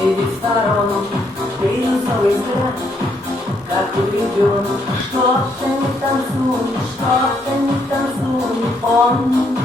сидит в сторонке, бирюзовый взгляд, как у ребенка. Что-то не танцует, что-то не танцует он.